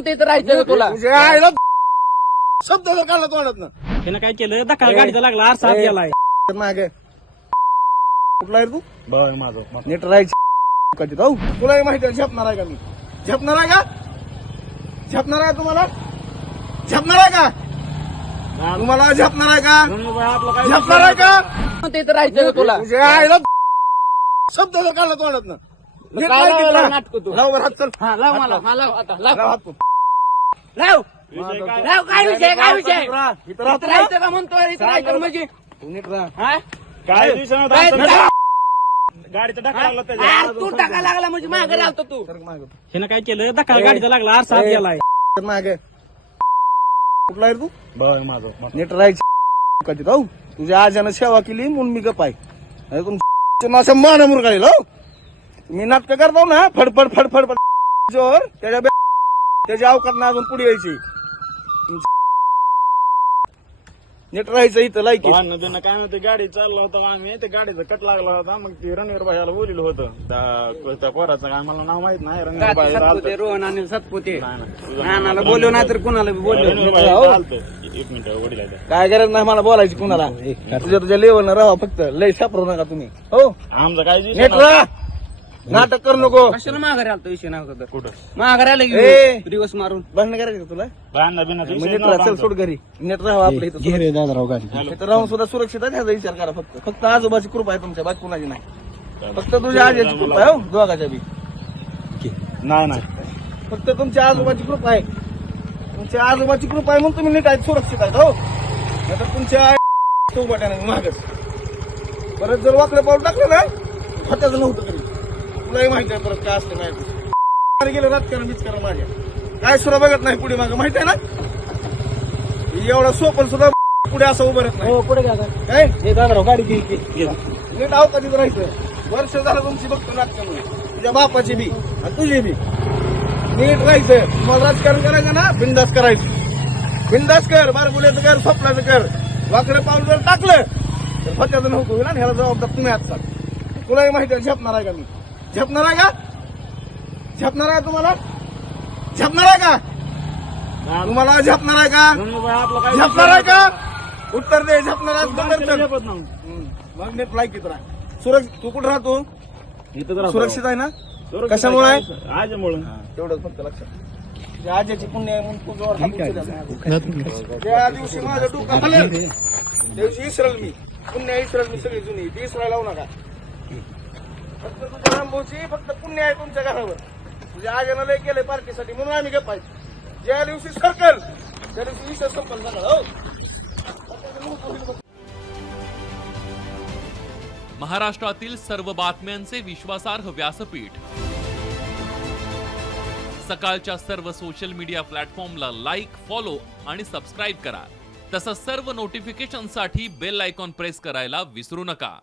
ते तर राहायचं तुला शब्द जर काढला तोंडात ना त्यानं काय केलं दखल गाडीचा लागला आरसा गेलाय मागे कुठला आहे तू बघ माझं नीट राहायचं कधी जाऊ तुलाही माहिती आहे झेपणार आहे का मी झेपणार आहे का झेपणार आहे तुम्हाला झेपणार आहे का तुम्हाला झेपणार आहे का झेपणार आहे का ते तर राहायचं तुला शब्द जर काढला तोंडात ना नाटक तू लाव बरं हात चल हा लाव मला हा लाव आता लाव लाव हात तू लाव लाव काय विषय काय विषय इथं इथं राहतो राहायचं का म्हणतोय इथं राहायचं म्हणजे तू नीट राहा हा? काय काय गाडीचा धक्का लागला यार, तू टाका लागला म्हणजे मागे लावतो तू सर मागे त्यानं काय केलं दखल गाडीचा लागला आरसा गेलाय मागे कुठला आहे तू बघ माझं नीट राहायचं कधी जाऊ तुझ्या आजानं सेवा केली म्हणून मी गप आहे तुमच्या मान मुरगाळील हो मी नाटक करतो ना फडफड फडफड जोर त्याच्या अवकात अजून पुढे यायची नीट राहायचं इथं लायकी त्यांना काय म्हणते गाडी चालला होता आम्ही ते गाडीचा कट लागला होता मग ते रणवीर भाईला बोलिलं होतं त्या पोराचं काय मला नाव माहित नाही रणवीर भाई सातपुते रोहन आणि सातपुते नाही नानाला बोललो नाही तर कुणाला बी बोललो एक मिनिट वडील काय गरज नाही मला बोलायची कुणाला तुझ्या लेवलनं राहा फक्त लय सापरू नका तुम्ही हो आमचं काय नीट राहा नाटक करू नको कशाला माघारी आलतो विषय नाव कुठं माघारी आलं ए! की दिवस मारून बंद करायचं का तुला बांधा बिना मग नीट राहा चल सोड घरी नीट राहा आपल्या इथं इथं राहून सुद्धा सुरक्षित आहे ह्याचा विचार करा फक्त आजोबाची कृपा आहे तुमच्या बाकी कुणाची नाही फक्त तुझ्या आजीची कृपा आहे हो दोघाच्या बी नाही नाही फक्त तुमच्या आजोबाची कृपा आहे तुमच्या आजोबाची कृपा आहे म्हणून तुम्ही नीट आहेत सुरक्षित आहेत हो नाहीतर तुमच्या सोबत्याने मागच परत जर वाकडं पाऊल टाकलं ना खताचं नव्हतं तरी तुलाही माहिती आहे परत काय असतं माहिती गेलं राजकारण बिचकारण माझ्या काय सुद्धा बघत नाही पुढे मागं माहिती आहे ना एवढा सोपन सुद्धा पुढे असं उभं राहत नाही पुढे काय गाडी नीट अवकाशीत राहायचं वर्ष झालं तुमची बघतो राजकारण तुझ्या बापाची बी आणि तुझी बी नीट राहायचं तुम्हाला राजकारण करायचं ना बिंदास करायचं बिंदास कर बारगुल्याचं कर स्वप्नाचं कर वाकडं पाऊल जर टाकलं तर फत्याचं नव्हतं होईल ना ह्याला जबाबदार तुम्ही असतात तुलाही माहिती आहे झेपणार आहे का मी झेपणार आहे का झेपणार आहे तुम्हाला झेपणार आहे का तुम्हाला झेपणार आहे का झेपणार आहे का उत्तर दे झेपणार आहे मग नीट लायकीत राहा सुरक्षित तू कुठं राहतो सुरक्षित आहे ना कशामुळे आहे आजमुळे तेवढंच फक्त लक्षात त्या आजीची पुण्य आहे म्हणून तुझ्यावर हात उचलला. त्या दिवशी माझं डोकं हललं त्या दिवशी इसरल मी पुण्य इसरल मी सगळी जुनी ती इसरायला लावू नका फक्त तुझ्या रामभाऊची फक्त पुण्य आहे तुमच्या घरावर तुझ्या आजीनं लय केलंय पार्टीसाठी म्हणून आम्ही गप्प आहे ज्या दिवशी सरकल त्या दिवशी विषय संपल सगळं हो महाराष्ट्रातील सर्व बातम्यांचे विश्वासार्ह व्यासपीठ सकाळच्या सर्व सोशल मीडिया प्लॅटफॉर्मला लाईक, फॉलो आणि सबस्क्राईब करा. तसंच सर्व नोटिफिकेशनसाठी बेल आयकॉन प्रेस करायला विसरू नका.